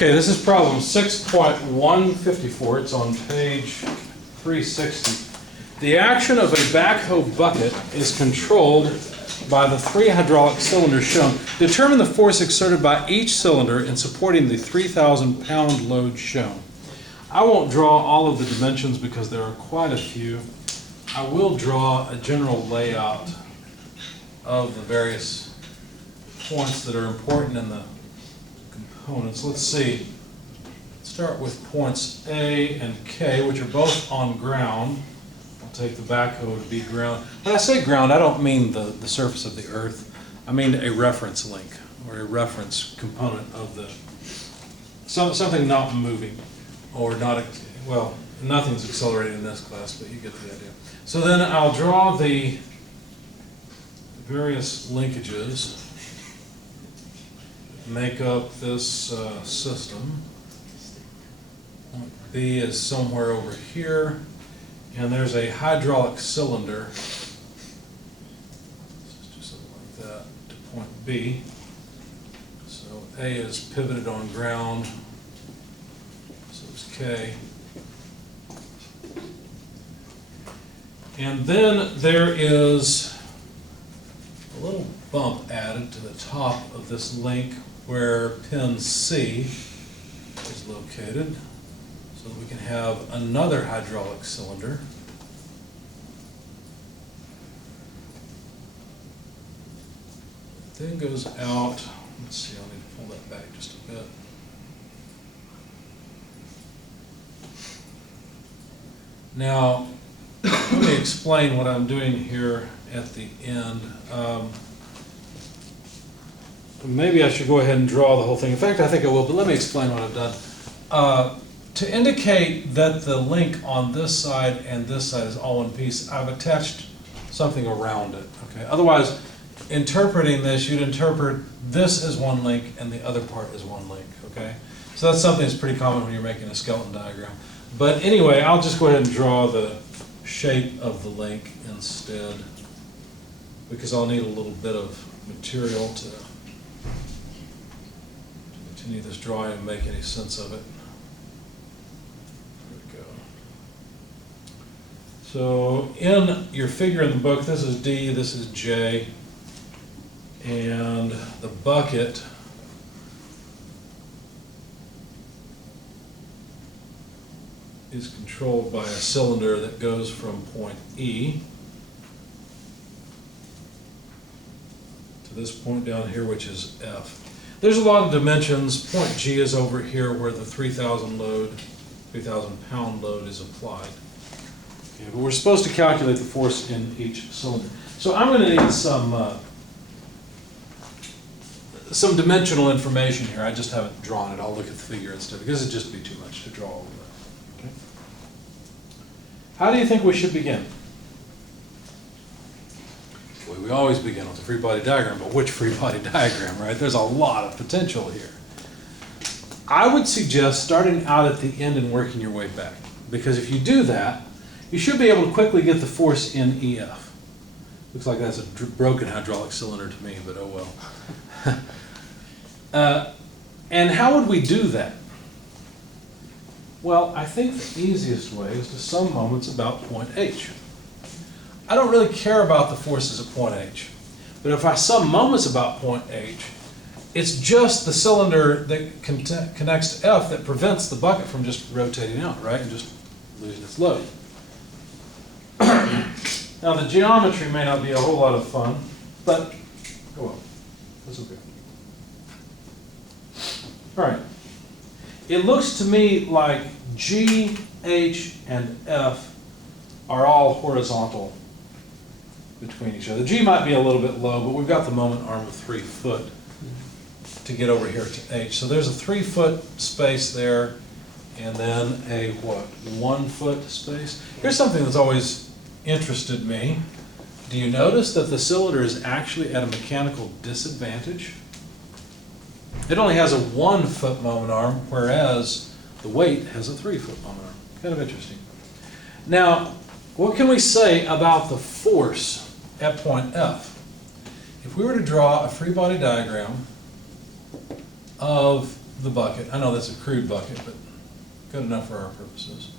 Okay, this is problem 6.154. It's on page 360. The action of a backhoe bucket is controlled by the 3 hydraulic cylinders shown. Determine the force exerted by each cylinder in supporting the 3,000 pound load shown. I won't draw all of the dimensions because there are quite a few. I will draw a general layout of the various points that are important in the components. Let's see. Let's start with points A and K, which are both on ground. I'll take the backhoe to be ground. When I say ground, I don't mean the surface of the earth. I mean a reference link or a reference component of the something not moving or not, well, nothing's accelerated in this class, but you get the idea. So then I'll draw the various linkages make up this system. Point B is somewhere over here, and there's a hydraulic cylinder. Let's just do something like that to point B. So A is pivoted on ground, so is K. And then there is a little bump added to the top of this link where pin C is located, so that we can have another hydraulic cylinder. It then goes out, let's see, I'll need to pull that back just a bit. Now, let me explain what I'm doing here at the end. Maybe I should go ahead and draw the whole thing. In fact, I think I will, but let me explain what I've done. To indicate that the link on this side and this side is all one piece, I've attached something around it. Okay. Otherwise, interpreting this, you'd interpret this as one link and the other part as one link. Okay. So that's something that's pretty common when you're making a skeleton diagram. But anyway, I'll just go ahead and draw the shape of the link instead, because I'll need a little bit of material to continue this drawing and make any sense of it. There we go. So in your figure in the book, this is D, this is J, and the bucket is controlled by a cylinder that goes from point E to this point down here, which is F. There's a lot of dimensions. Point G is over here where the 3,000 pound load is applied. Okay, but we're supposed to calculate the force in each cylinder. So I'm going to need some dimensional information here. I just haven't drawn it. I'll look at the figure instead, because it'd just be too much to draw all of that. Okay. How do you think we should begin? Well, we always begin with a free body diagram, but which free body diagram, right? There's a lot of potential here. I would suggest starting out at the end and working your way back, because if you do that, you should be able to quickly get the force in EF. Looks like that's a broken hydraulic cylinder to me, but oh well. And how would we do that? Well, I think the easiest way is to sum moments about point H. I don't really care about the forces at point H, but if I sum moments about point H, it's just the cylinder that connects to F that prevents the bucket from just rotating out, right, and just losing its load. Now, the geometry may not be a whole lot of fun, but oh well, that's okay. All right. It looks to me like G, H, and F are all horizontal between each other. G might be a little bit low, but we've got the moment arm of 3 foot to get over here to H. So there's a 3 foot space there, and then a what? 1 foot space. Here's something that's always interested me. Do you notice that the cylinder is actually at a mechanical disadvantage? It only has a 1 foot moment arm, whereas the weight has a 3 foot moment arm. Kind of interesting. Now, what can we say about the force at point F? If we were to draw a free body diagram of the bucket. I know that's a crude bucket, but good enough for our purposes.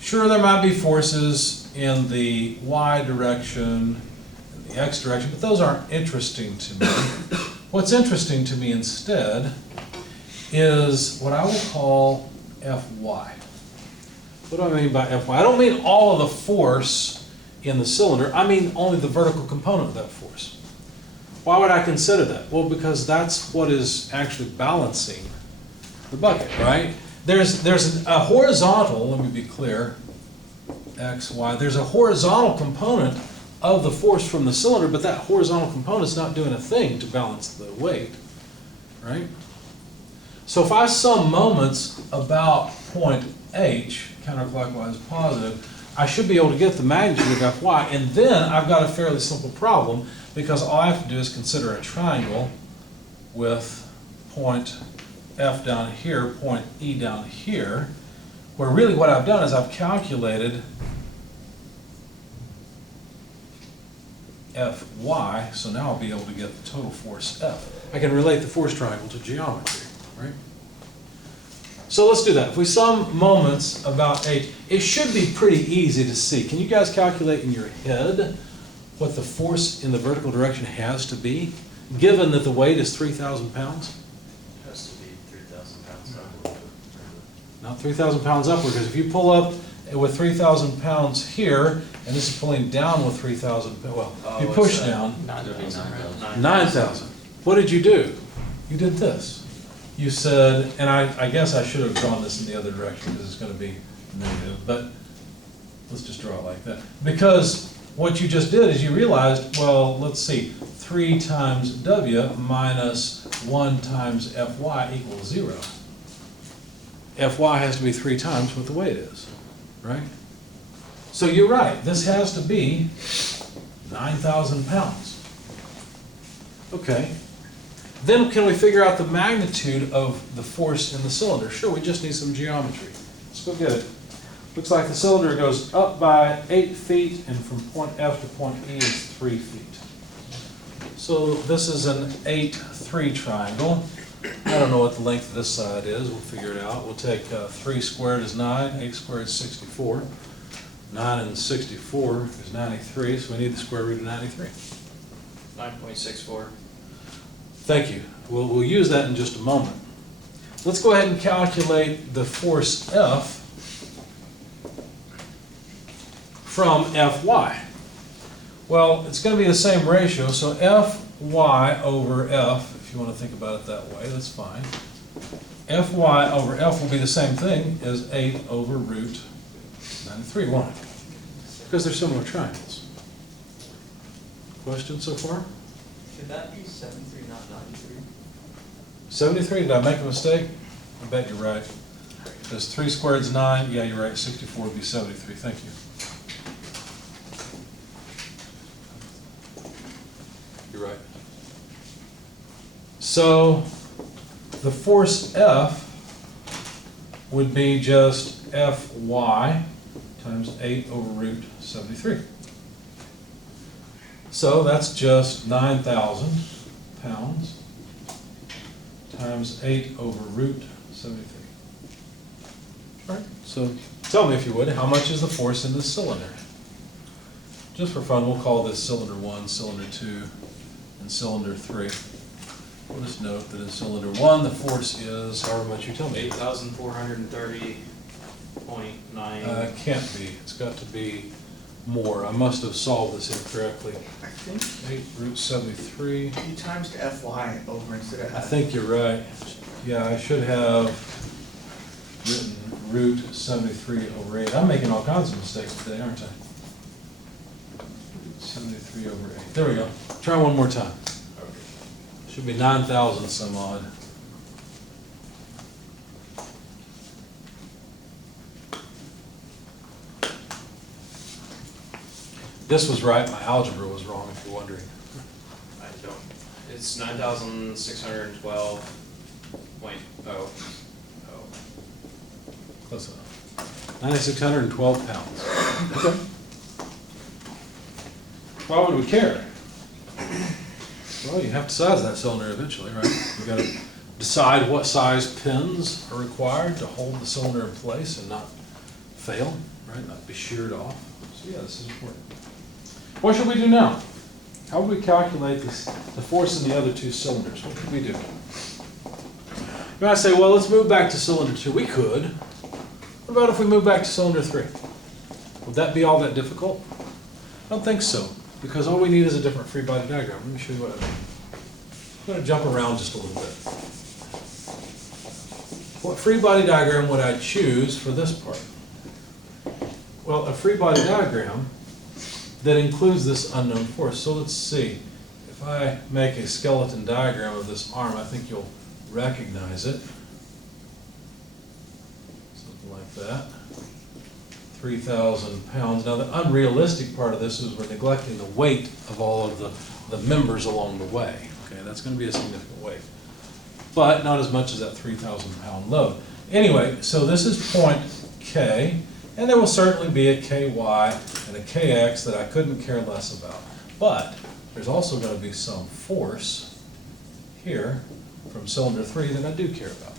Sure, there might be forces in the Y direction, and the X direction, but those aren't interesting to me. What's interesting to me instead is what I will call Fy. What do I mean by Fy? I don't mean all of the force in the cylinder, I mean only the vertical component of that force. Why would I consider that? Well, because that's what is actually balancing the bucket, right? There's a horizontal, let me be clear, X, Y, there's a horizontal component of the force from the cylinder, but that horizontal component is not doing a thing to balance the weight, right? So if I sum moments about point H, counterclockwise positive, I should be able to get the magnitude of Fy, and then I've got a fairly simple problem, because all I have to do is consider a triangle with point F down here, point E down here, where really what I've done is I've calculated Fy, so now I'll be able to get the total force F. I can relate the force triangle to geometry, right? So let's do that. If we sum moments about H, it should be pretty easy to see. Can you guys calculate in your head what the force in the vertical direction has to be, given that the weight is 3,000 pounds? It has to be 3,000 pounds upward. Not 3,000 pounds upward, because if you pull up with 3,000 pounds here, and this is pulling down with 3,000, well, if you push down, 9,000. What did you do? You did this. You said, and I guess I should have drawn this in the other direction because it's going to be negative, but let's just draw it like that. Because what you just did is you realized, well, let's see, 3 times W minus 1 times Fy equals 0. Fy has to be 3 times what the weight is, right? So you're right, this has to be 9,000 pounds. Okay. Then can we figure out the magnitude of the force in the cylinder? Sure, we just need some geometry. Let's go get it. Looks like the cylinder goes up by 8 feet, and from point F to point E is 3 feet. So this is an 8-3 triangle. I don't know what the length of this side is. We'll figure it out. We'll take 3 squared is 9, 8 squared is 64. 9 and 64 is 93, so we need the square root of 93. 9.64. Thank you. We'll use that in just a moment. Let's go ahead and calculate the force F from Fy. Well, it's going to be the same ratio, so Fy over F, if you want to think about it that way, that's fine. Fy over F will be the same thing as 8 over root 93, won't it? Because they're similar triangles. Questions so far? Should that be 73, not 93? 73, did I make a mistake? I bet you're right. Because 3 squared is 9, yeah, you're right, 64 would be 73, thank you. You're right. So, the force F would be just Fy times 8 over root 73. So that's just 9,000 pounds times 8 over root 73. All right, so tell me if you would, how much is the force in this cylinder? Just for fun, we'll call this cylinder 1, cylinder 2, and cylinder 3. We'll just note that in cylinder 1, the force is, however much you tell me. 8,430.9. Can't be, it's got to be more. I must have solved this incorrectly. I think 8 root 73. you times Fy over instead of I think you're right. Yeah, I should have written root 73 over 8. I'm making all kinds of mistakes today, aren't I? 73 over 8. There we go. Try one more time. Should be 9,000 some odd. This was right, my algebra was wrong, if you're wondering. I don't. It's 9,612.00. Close enough. 9,612 pounds. Okay. Why would we care? Well, you have to size that cylinder eventually, right? You've got to decide what size pins are required to hold the cylinder in place and not fail, right, not be sheared off. So yeah, this is important. What should we do now? How would we calculate this, the force in the other two cylinders? What could we do? You might say, well, let's move back to cylinder 2. We could. What about if we move back to cylinder 3? Would that be all that difficult? I don't think so, because all we need is a different free body diagram. Let me show you what I mean. I'm going to jump around just a little bit. What free body diagram would I choose for this part? Well, a free body diagram that includes this unknown force. So let's see. If I make a skeleton diagram of this arm, I think you'll recognize it. Something like that. 3,000 pounds. Now the unrealistic part of this is we're neglecting the weight of all of the members along the way. Okay, that's going to be a significant weight. But not as much as that 3,000 pound load. Anyway, so this is point K, and there will certainly be a KY and a KX that I couldn't care less about. But there's also going to be some force here from cylinder 3 that I do care about.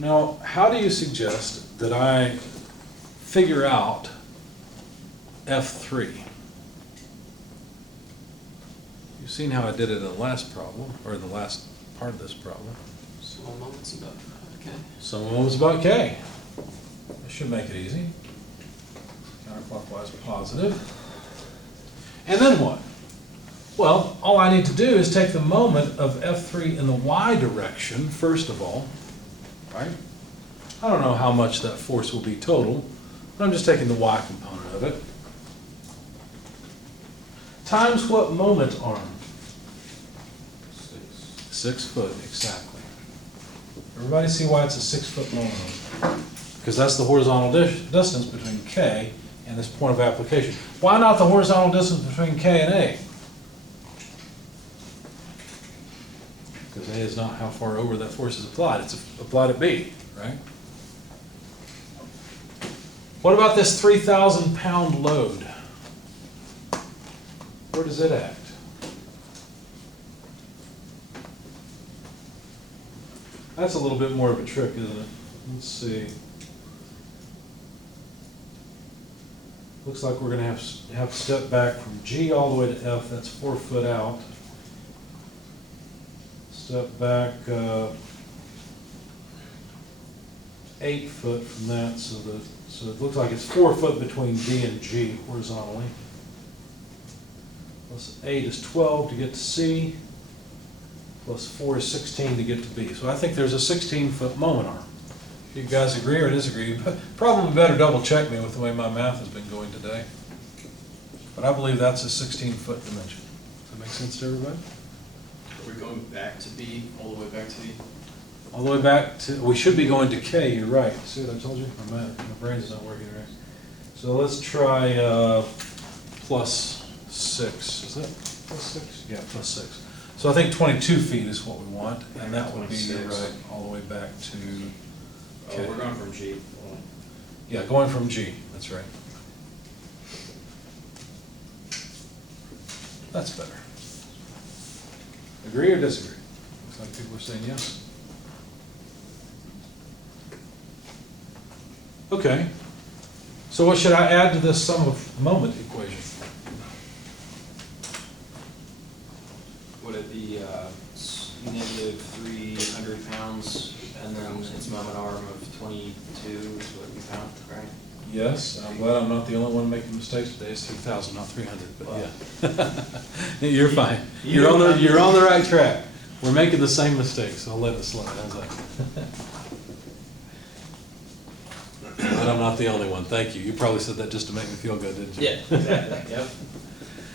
Now, how do you suggest that I figure out F3? You've seen how I did it in the last problem, or in the last part of this problem. Small moments about K. Some moments about K. That should make it easy. Counterclockwise positive. And then what? Well, all I need to do is take the moment of F3 in the Y direction, first of all, right? I don't know how much that force will be total, but I'm just taking the Y component of it. Times what moment arm? 6 foot, exactly. Everybody see why it's a 6 foot moment arm? Because that's the horizontal distance between K and this point of application. Why not the horizontal distance between K and A? Because A is not how far over that force is applied. It's applied at B, right? What about this 3,000 pound load? Where does it act? That's a little bit more of a trick, isn't it? Let's see. Looks like we're going to have to step back from G all the way to F. That's 4 foot out. Step back 8 foot from that, so it looks like it's 4 foot between D and G horizontally. Plus 8 is 12 to get to C. Plus 4 is 16 to get to B. So I think there's a 16 foot moment arm. If you guys agree or disagree, probably better double check me with the way my math has been going today. But I believe that's a 16 foot dimension. Does that make sense to everybody? Are we going back to B, all the way back to B? All the way back to, we should be going to K, you're right. See what I told you? My brain's not working right. So let's try plus 6. Is that plus 6? Yeah, plus 6. So I think 22 feet is what we want, and that would be, you're right, all the way back to K. Oh, we're going from G. Yeah, going from G, that's right. That's better. Agree or disagree? Looks like people are saying yes. Okay. So what should I add to this sum of moment equation? Would it be negative 300 pounds and then its moment arm of 22 is what you found, right? Yes, I'm glad I'm not the only one making mistakes today. It's 3,000, not 300, but Wow. yeah. You're fine. You're on the right track. We're making the same mistakes, so I'll let it slide. How's that? But I'm not the only one. Thank you. You probably said that just to make me feel good, didn't you? Yeah, exactly, yep.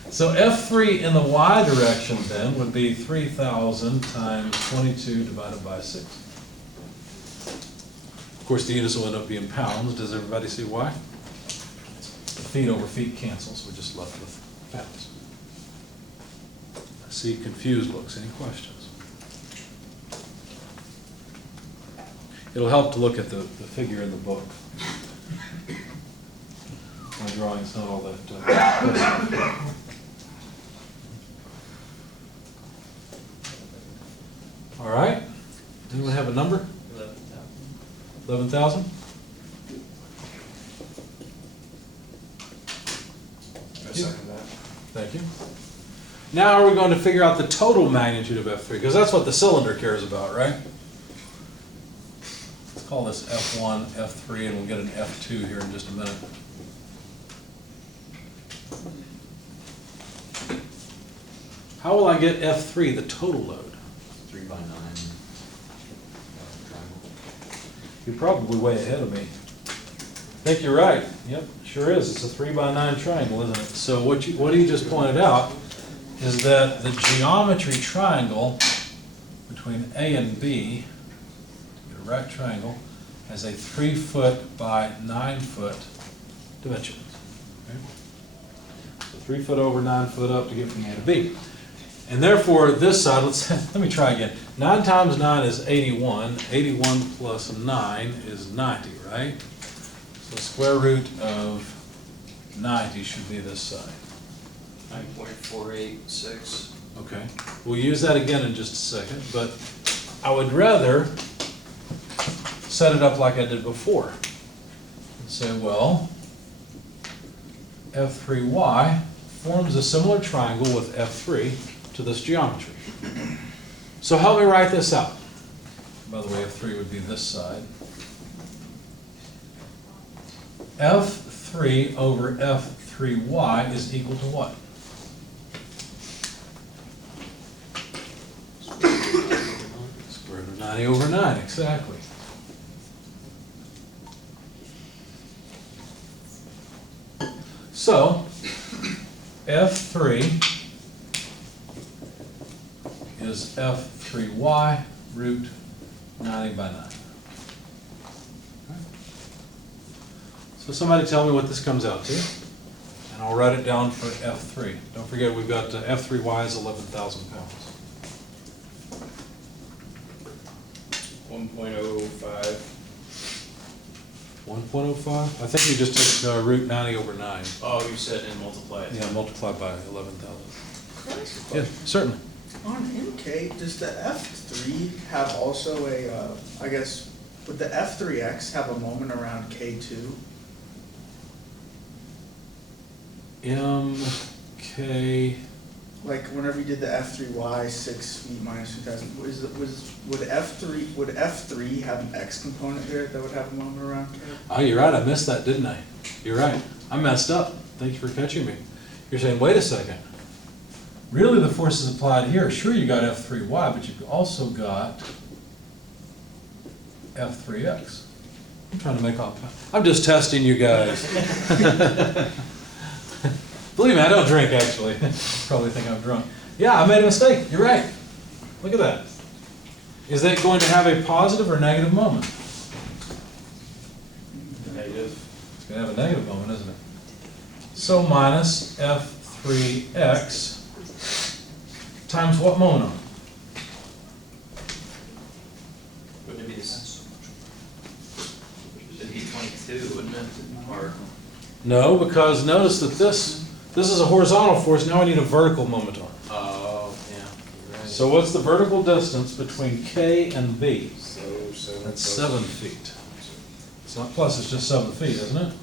So F3 in the Y direction then would be 3,000 times 22 divided by 6. Of course, the units will end up being pounds. Does everybody see why? The feet over feet cancels. We're just left with pounds. I see confused looks. Any questions? It'll help to look at the figure in the book. My drawing's not all that All right? Anyone have a number? 11,000? I second that. Thank you. Now are we going to figure out the total magnitude of F3? Because that's what the cylinder cares about, right? Let's call this F1, F3, and we'll get an F2 here in just a minute. How will I get F3, the total load? 3 by 9. Triangle. You're probably way ahead of me. I think you're right. Yep, sure is. It's a 3 by 9 triangle, isn't it? So what you just pointed out is that the geometry triangle between A and B, a right triangle, has a 3 foot by 9 foot dimension. Okay? So 3 foot over, 9 foot up to get from A to B. And therefore, this side, let me try again. 9 times 9 is 81. 81 plus 9 is 90, right? So square root of 90 should be this side. 9.486. Okay. We'll use that again in just a second, but I would rather set it up like I did before. And say, well, F3y forms a similar triangle with F3 to this geometry. So help me write this out. By the way, F3 would be this side. F3 over F3y is equal to what? Square root of 90 over 9, exactly. So, F3 is F3y root 90 by 9. So somebody tell me what this comes out to, and I'll write it down for F3. Don't forget we've got F3y is 11,000 pounds. 1.05. 1.05? I think you just took root 90 over 9. Oh, you said and multiply it. Yeah, multiplied by 11,000. Can I ask a Yeah, question? certainly. On MK, does the F3 have also a, I guess, would the F3X have a moment around K2? MK, Like whenever you did the F3Y 6 feet minus 2,000, would F3 have an X component there that would have a moment around K? oh, you're right, I missed that, didn't I? You're right, I messed up. Thank you for catching me. You're saying, wait a second. Really, the force is applied here. Sure, you got F3y, but you've also got F3x. I'm trying to make all, I'm just testing you guys. Believe me, I don't drink, actually. Probably think I'm drunk. Yeah, I made a mistake. You're right. Look at that. Is that going to have a positive or negative moment? Negative. It's going to have a negative moment, isn't it? So minus F3x times what moment? Wouldn't it be this? It'd be 22, wouldn't it? Or, No, because notice that this is a horizontal force. Now I need a vertical momentum. Oh, yeah. You're right. So what's the vertical distance between K and B? So 7. That's 7 feet. It's not plus, it's just 7 feet, isn't it?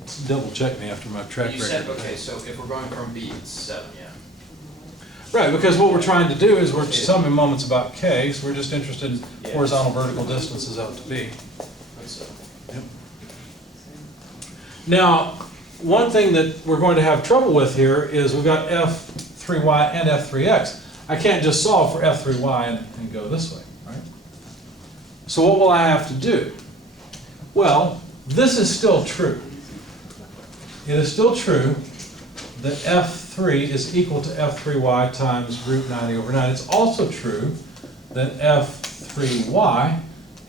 Let's double check me after my track You record. said, okay, so if we're going from B, it's 7, yeah. Right, because what we're trying to do is we're summing moments about K, so we're just interested in Yeah. horizontal vertical distances out to B. That's 7. Yep. Now, one thing that we're going to have trouble with here is we've got F3y and F3x. I can't just solve for F3y and go this way, right? So what will I have to do? Well, this is still true. It is still true that F3 is equal to F3y times root 90 over 9. It's also true that F3y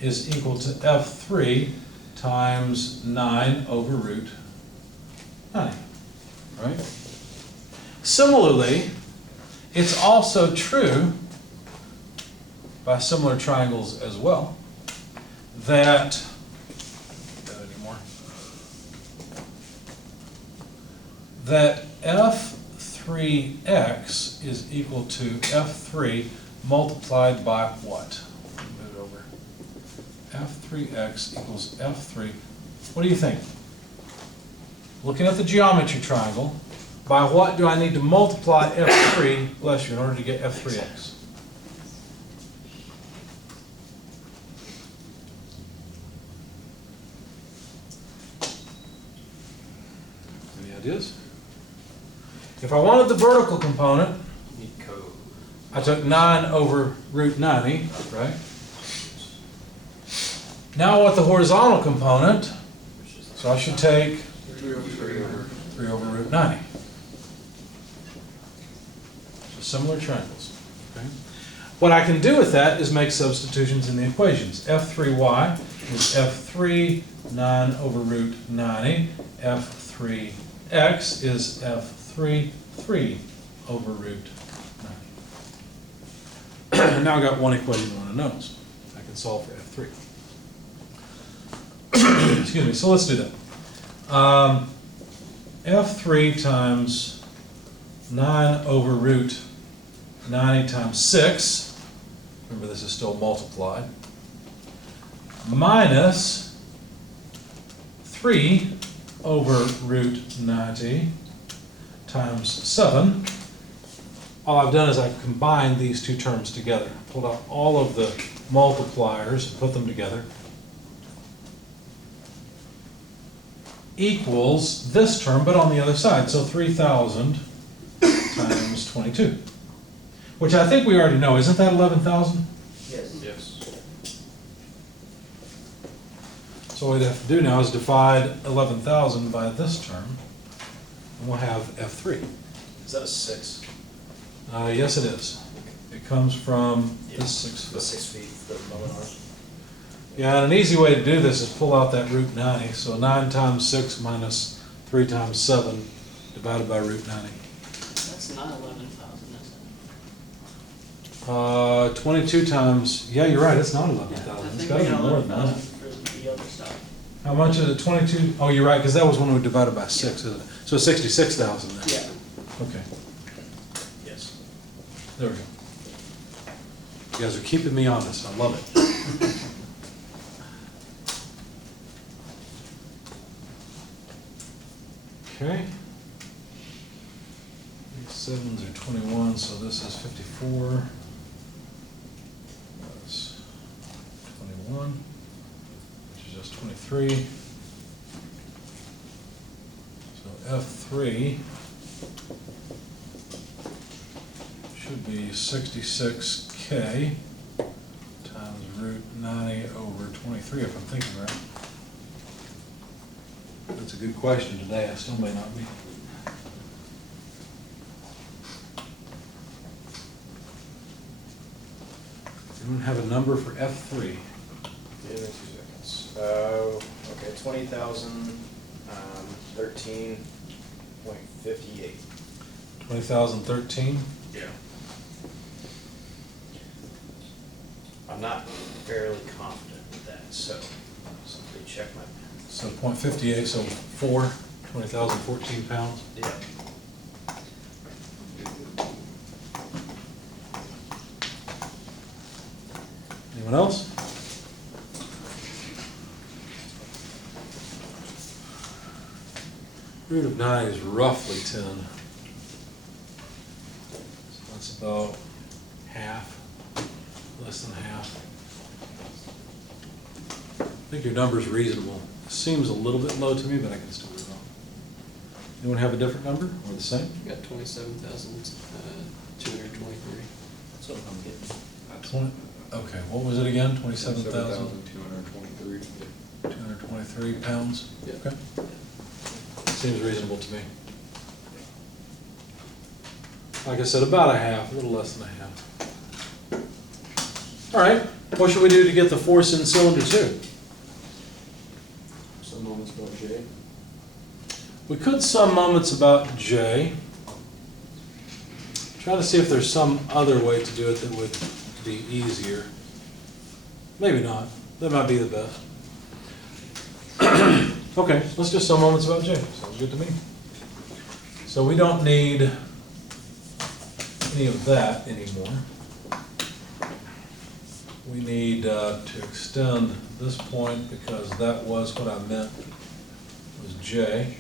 is equal to F3 times 9 over root 9, right? Similarly, it's also true, by similar triangles as well, that, that F3x is equal to F3 multiplied by what? Move it over. F3x equals F3. What do you think? Looking at the geometry triangle, by what do I need to multiply F3, bless you, in order to get F3x? Any ideas? If I wanted the vertical component, Need code. I took 9 over root 90, right? Now I want the horizontal component, so I should take 3 over root 90. So similar triangles. Okay? What I can do with that is make substitutions in the equations. F3y is F3 9 over root 90. F3x is F3 3 over root 90. Now I got one equation one knows. I can solve for F3. Excuse me, so let's do that. F3 times 9 over root 90 times 6, remember this is still multiplied, minus 3 over root 90 times 7. All I've done is I've combined these two terms together. Pulled out all of the multipliers and put them together. Equals this term, but on the other side. So 3,000 times 22. Which I think we already know. Isn't that 11,000? Yes. Yes. So what we have to do now is divide 11,000 by this term. And we'll have F3. Is that a 6? Yes, it is. It comes from this 6 The foot. 6 feet, the Molinар. Yeah, and an easy way to do this is pull out that root 90. So 9 times 6 minus 3 times 7 divided by root 90. That's not 11,000, is it? 22 times, yeah, you're right, it's not I 11,000. It's think gotta we be got more than that. 11,000 for the other stuff. How much is it, 22? Oh, you're right, because that was when we divided by 6, isn't it? So 66,000 then. Yeah. Okay, Yes. there we go. You guys are keeping me honest, I love it. Okay. These 7s are 21, so this is 54. That's 21, which is just 23. So F3 should be 66K times root 90 over 23, if I'm thinking right. That's a good question today, I still may not be. Anyone have a number for F3? Give me 2 seconds. Okay, 20,000, 13.58. 20,013? Yeah. I'm not fairly confident with that, so somebody check my pen. So 0.58, so 20,014 pounds. Yeah. Anyone else? Root of 9 is roughly 10. So that's about half, less than half. I think your number's reasonable. Seems a little bit low to me, but I can still be wrong. Anyone have a different number or the same? Got 27,223. That's what I'm getting. 20, okay, what was it again? 27,000? 223. 223 pounds? Yeah. Okay. Seems reasonable to me. Like I said, about a half, a little less than a half. All right, what should we do to get the force in cylinder 2? Some moments about J. We could sum moments about J. Try to see if there's some other way to do it that would be easier. Maybe not. That might be the best. Okay, let's just sum moments about J. Sounds good to me. So we don't need any of that anymore. we need to extend this point because that was what I meant was J.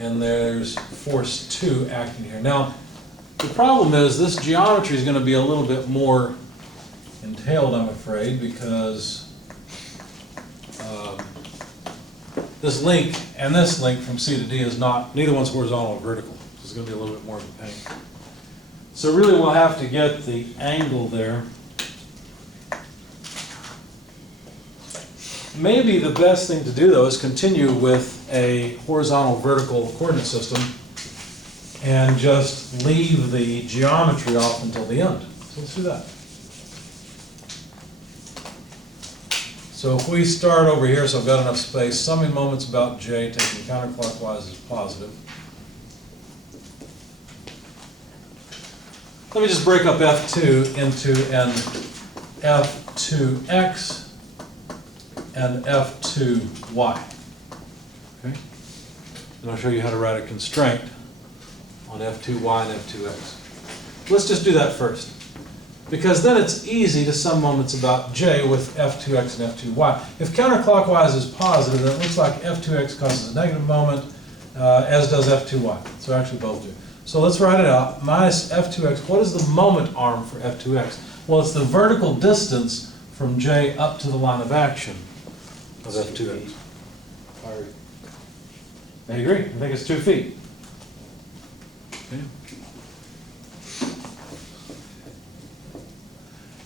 And there's force 2 acting here. Now, the problem is this geometry is going to be a little bit more entailed, I'm afraid, because this link and this link from C to D is not, neither one's horizontal or vertical. So it's going to be a little bit more of a pain. So really we'll have to get the angle there. Maybe the best thing to do though is continue with a horizontal vertical coordinate system and just leave the geometry off until the end. So let's do that. So if we start over here, so I've got enough space, summing moments about J, taking counterclockwise is positive. Let me just break up F2 into an F2x and F2y. Okay? And I'll show you how to write a constraint on F2y and F2x. Let's just do that first, because then it's easy to sum moments about J with F2x and F2y. If counterclockwise is positive, then it looks like F2x causes a negative moment, as does F2y. So actually both do. So let's write it out. Minus F2x. What is the moment arm for F2x? Well, it's the vertical distance from J up to the line of action of F2x. I agree. I think it's 2 feet. Okay.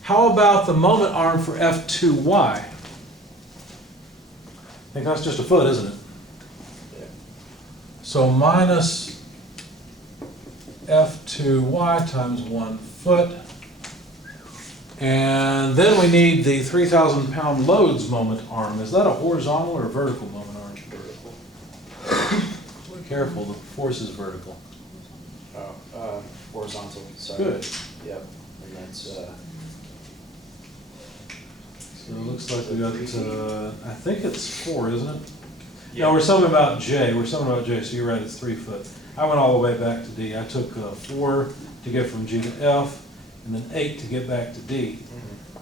How about the moment arm for F2y? I think that's just a foot, isn't it? Yeah. So minus F2y times 1 foot. And then we need the 3,000 pound loads moment arm. Is that a horizontal or a vertical moment arm? Vertical. Be careful, the force is vertical. Oh, horizontal, sorry. Good. Yep, and that's, So it looks like we got, I think it's 4, isn't it? No, we're summing about J. We're summing about J, so you're right, it's 3 foot. I went all the way back to D. I took 4 to get from G to F, and then 8 to get back to D.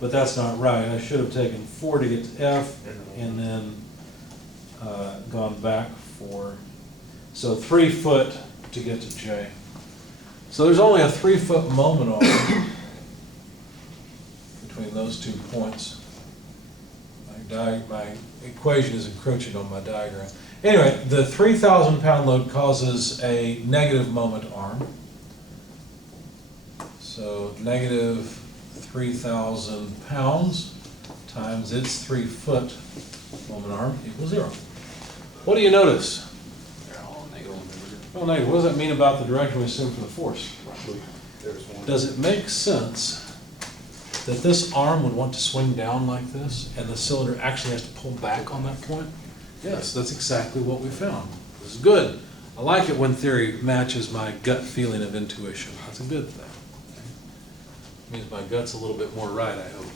But that's not right. I should have taken 4 to get to F, and then gone back 4. So 3 foot to get to J. So there's only a 3 foot moment arm between those 2 points. My equation is encroaching on my diagram. Anyway, the 3,000 pound load causes a negative moment arm. So negative 3,000 pounds times its 3 foot moment arm equals 0. What do you notice? They're all negative. Well, negative. What does that mean about the direction we assume for the force? there's one. Does it make sense that this arm would want to swing down like this and the cylinder actually has to pull back on that point? Yes, that's exactly what we found. This is good. I like it when theory matches my gut feeling of intuition. That's a good thing. Means my gut's a little bit more right, I hope.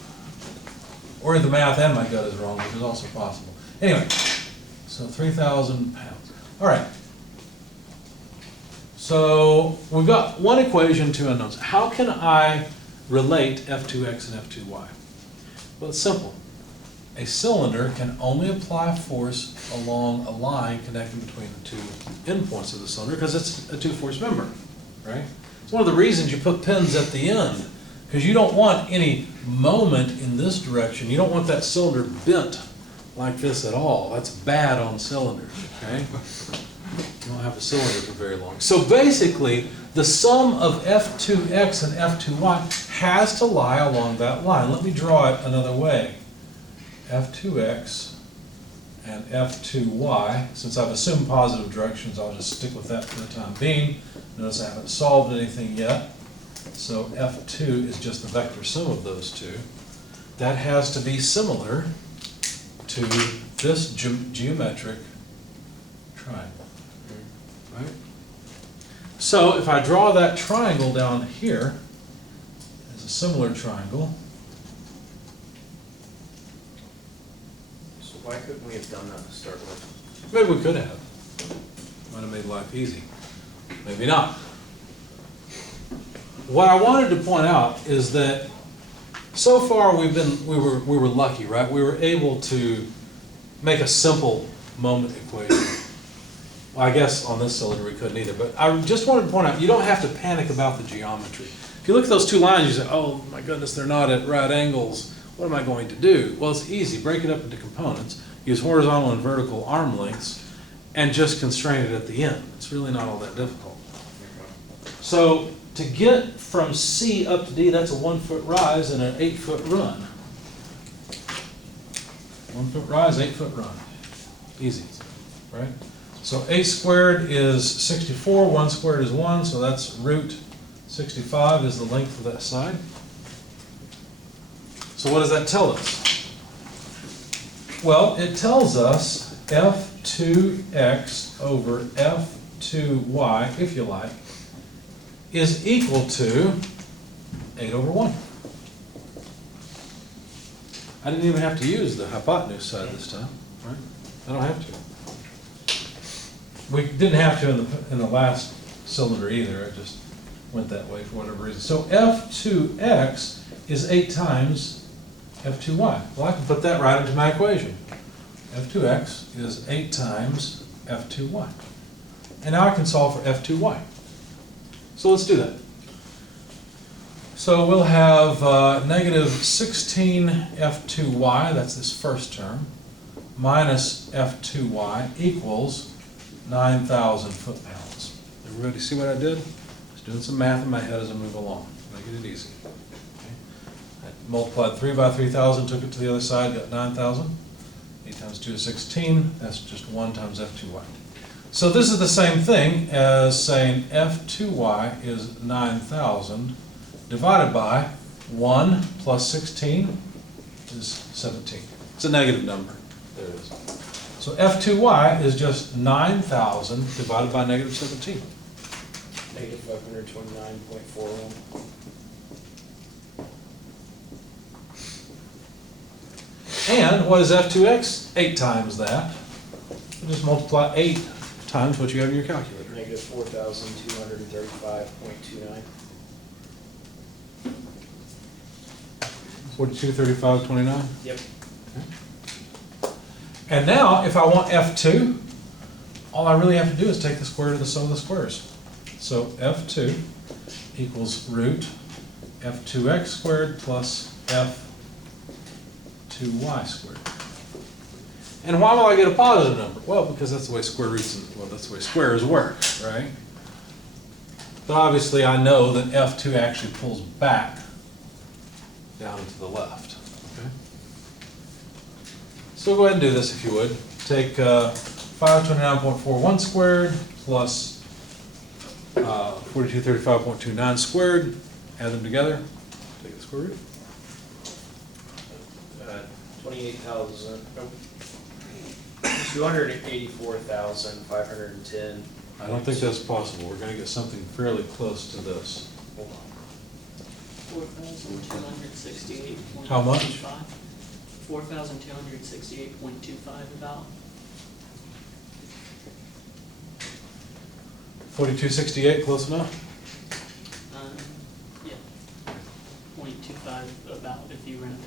Or the math and my gut is wrong, which is also possible. Anyway, so 3,000 pounds. All right. So we've got one equation, 2 unknowns. How can I relate F2x and F2y? Well, it's simple. A cylinder can only apply force along a line connecting between the 2 endpoints of the cylinder because it's a 2-force member, right? It's one of the reasons you put pins at the end, because you don't want any moment in this direction. You don't want that cylinder bent like this at all. That's bad on cylinders, okay? You don't have a cylinder for very long. So basically, the sum of F2x and F2y has to lie along that line. Let me draw it another way. F2x and F2y, since I've assumed positive directions, I'll just stick with that for the time being. Notice I haven't solved anything yet. So F2 is just the vector sum of those 2. That has to be similar to this geometric triangle, right? So if I draw that triangle down here as a similar triangle, So why couldn't we have done that to start with? maybe we could have. Might have made life easy. Maybe not. What I wanted to point out is that So far, we were lucky, right? We were able to make a simple moment equation. Well, I guess on this cylinder we couldn't either, but I just wanted to point out, you don't have to panic about the geometry. If you look at those two lines, you say, oh my goodness, they're not at right angles. What am I going to do? Well, it's easy. Break it up into components, use horizontal and vertical arm lengths, and just constrain it at the end. It's really not all that difficult. So to get from C up to D, that's a 1 foot rise and an 8 foot run. 1 foot rise, 8 foot run. Easy, right? So A squared is 64, 1 squared is 1, so that's root 65 is the length of that side. So what does that tell us? Well, it tells us F2x over F2y, if you like, is equal to 8 over 1. I didn't even have to use the hypotenuse side this time, right? I don't have to. We didn't have to in the last cylinder either. It just went that way for whatever reason. So F2x is 8 times F2y. Well, I can put that right into my equation. F2x is 8 times F2y. And now I can solve for F2y. So let's do that. So we'll have negative 16 F2y, that's this first term, minus F2y equals 9,000 foot-pounds. Everybody see what I did? Just doing some math in my head as I move along, making it easy. Okay. I multiplied 3 by 3,000, took it to the other side, got 9,000. 8 times 2 is 16, that's just 1 times F2y. So this is the same thing as saying F2y is 9,000 divided by 1 plus 16 is 17. It's a negative number. There it is. So F2y is just 9,000 divided by negative 17. Negative 529.41. And what is F2x? 8 times that. Just multiply 8 times what you have in your calculator. Negative 4,235.29. 4235.29. Yep. And now, if I want F2, all I really have to do is take the square root of the sum of the squares. So F2 equals root F2x squared plus F2y squared. And why will I get a positive number? Well, because that's the way square roots, that's the way squares work, right? But obviously I know that F2 actually pulls back down and to the left, okay? So go ahead and do this if you would. Take 529.41 squared plus 4235.29 squared, add them together, take the square root. 28,000, 284,510. I don't think that's possible. We're going to get something fairly close to this. Hold on. 4,268.25. How much? 4,268.25 about. 4268, close enough? Yeah. 0.25 about if you round it.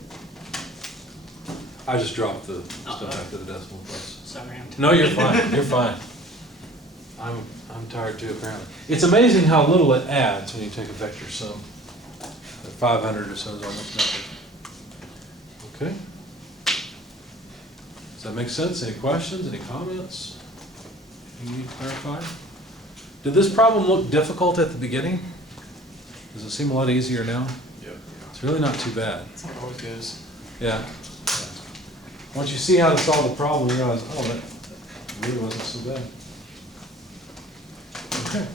I just dropped the stuff after the decimal place. Sorry, I'm. No, you're fine. You're fine. I'm tired too, apparently. It's amazing how little it adds when you take a vector sum. 500 or so is almost nothing. Okay. Does that make sense? Any questions? Any comments? Anything you need clarified? Did this problem look difficult at the beginning? Does it seem a lot easier now? Yep. It's really not too bad. That's how it always goes. Yeah. Once you see how to solve the problem, you realize, oh, that really wasn't so bad. Okay.